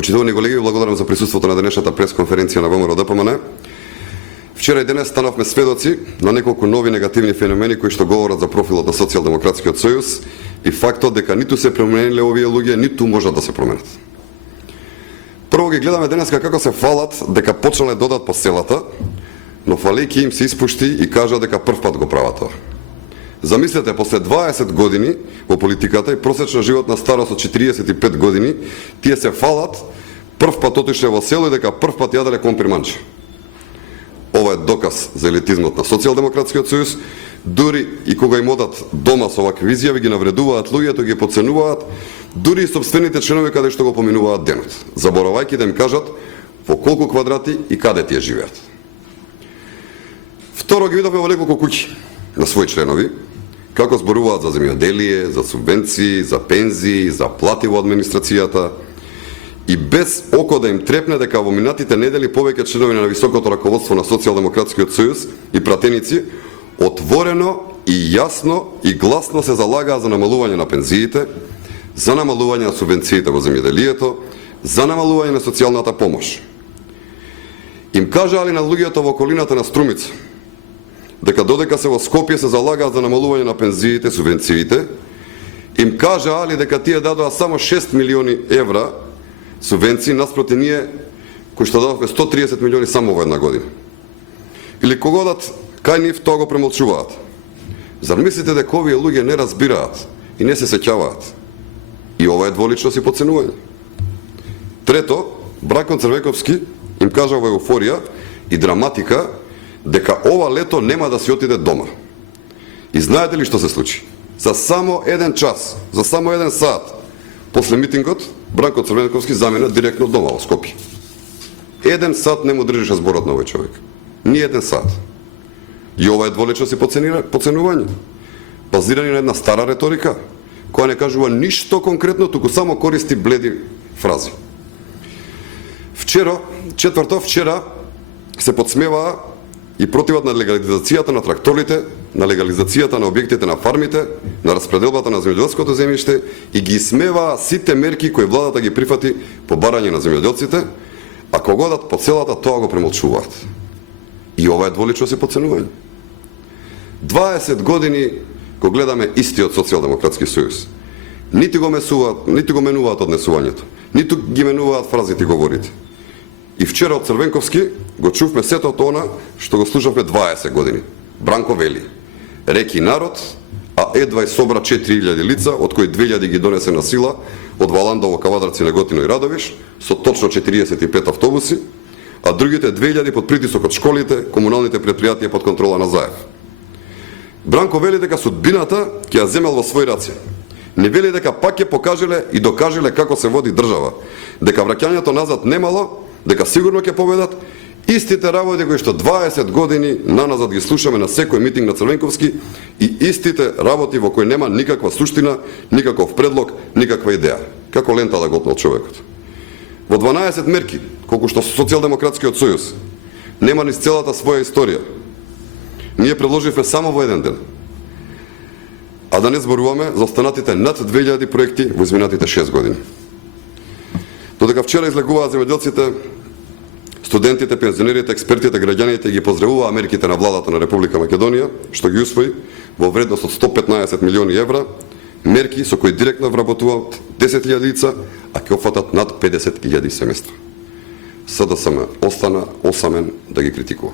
Почитувани колеги, благодарам за присуството на денешната пресконференција на ВМРО ДПМН. Вчера и денес станавме сведоци на неколку нови негативни феномени кои што говорат за профилот на Социјалдемократскиот сојуз и фактот дека ниту се промениле овие луѓе, ниту можат да се променат. Прво ги гледаме денеска како се фалат дека почнале додат по селата, но фалејќи им се испушти и кажа дека прв пат го прават тоа. Замислете, после 20 години во политиката и просечна животна старост од 45 години, тие се фалат, прв пат отишле во село и дека прв пат јаделе компир манче. Ова е доказ за елитизмот на Социјалдемократскиот сојуз, дури и кога им одат дома со вакви изјави, ги навредуваат луѓето, ги потценуваат, дури и собствените членови каде што го поминуваат денот, заборавајќи да им кажат во колку квадрати и каде тие живеат. Второ, ги видовме во неколку куќи на своји членови, како зборуваат за земјоделие, за субвенции, за пензии, за плати во администрацијата, и без око да им трепне дека во минатите недели повеќе членови на високото раководство на Социјалдемократскиот сојуз и пратеници отворено и јасно и гласно се залагаа за намалување на пензиите, за намалување на субвенциите во земјоделието, за намалување на социјалната помош. Им кажаали на луѓето во околината на Струмица дека додека се во Скопје се залагаат за намалување на пензиите, субвенциите, им кажаали дека тие дадоа само 6 милиони евра субвенции наспроти ние кои што дадовме 130 милиони само во една година. Или кога одат кај нив, тоа го премолчуваат. Зар мислите дека овие луѓе не разбираат и не се сеќаваат? И ова е дволичност и потценување. Трето, Бракон Црвековски им кажа во еуфорија и драматика дека ова лето нема да си отиде дома. И знаете ли што се случи? За само еден час, за само еден сат после митингот, Бранко Црвековски замина директно дома во Скопје. Еден сат не му држише зборот на овој човек. Ни еден сат. И ова е дволичност и потценување. Базирани на една стара реторика, која не кажува ништо конкретно, туку само користи бледи фрази. Четврто, вчера се подсмеваа и противат на легализацијата на тракторите, на легализацијата на објектите на фармите, на распределбата на земјоделското земјиште и ги смеваа сите мерки кои владата ги прифати по барање на земјоделците, а кога одат по целата тоа го премолчуваат. И ова е дволичност и потценување. 20 години го гледаме истиот Социјалдемократски сојуз. Ниту го менуваат однесувањето, ниту ги менуваат фразите и говорите. И вчера од Црвенковски го чувме сето она што го слушавме 20 години. Бранко вели: реки народ, а едва и собра 4000 лица, од кои 2000 ги донесе на сила од Валандово, Кавадарци, Неготино и Радовиш, со точно 45 автобуси, а другите 2000 под притисок од школите, комуналните предпријатија под контрола на Заев. Бранко вели дека судбината ќе ја земел во свој раце. Не вели дека пак ќе покажеле и докажеле како се води држава, дека враќањето назад немало, дека сигурно ќе победат, истите работи кои што 20 години наназад ги слушаме на секој митинг на Црвенковски и истите работи во кои нема никаква суштина, никаков предлог, никаква идеја. Како лента да готнал човекот. Во 12 мерки, колку што Социјалдемократскиот сојуз нема низ целата своја историја, ние предложивме само во еден ден. А да не зборуваме за останатите над 2000 проекти во изминатите 6 години. Додека вчера излегуваат земјоделците, студентите, пензионерите, експертите, граѓаните ги поздравуваа мерките на владата на Република Македонија, што ги усвои во вредност од 115 милиони евра, мерки со кои директно вработуваат 10.000 лица, а ќе опфатат над 50.000 семејства. СДСМ остана осамен да ги критикува.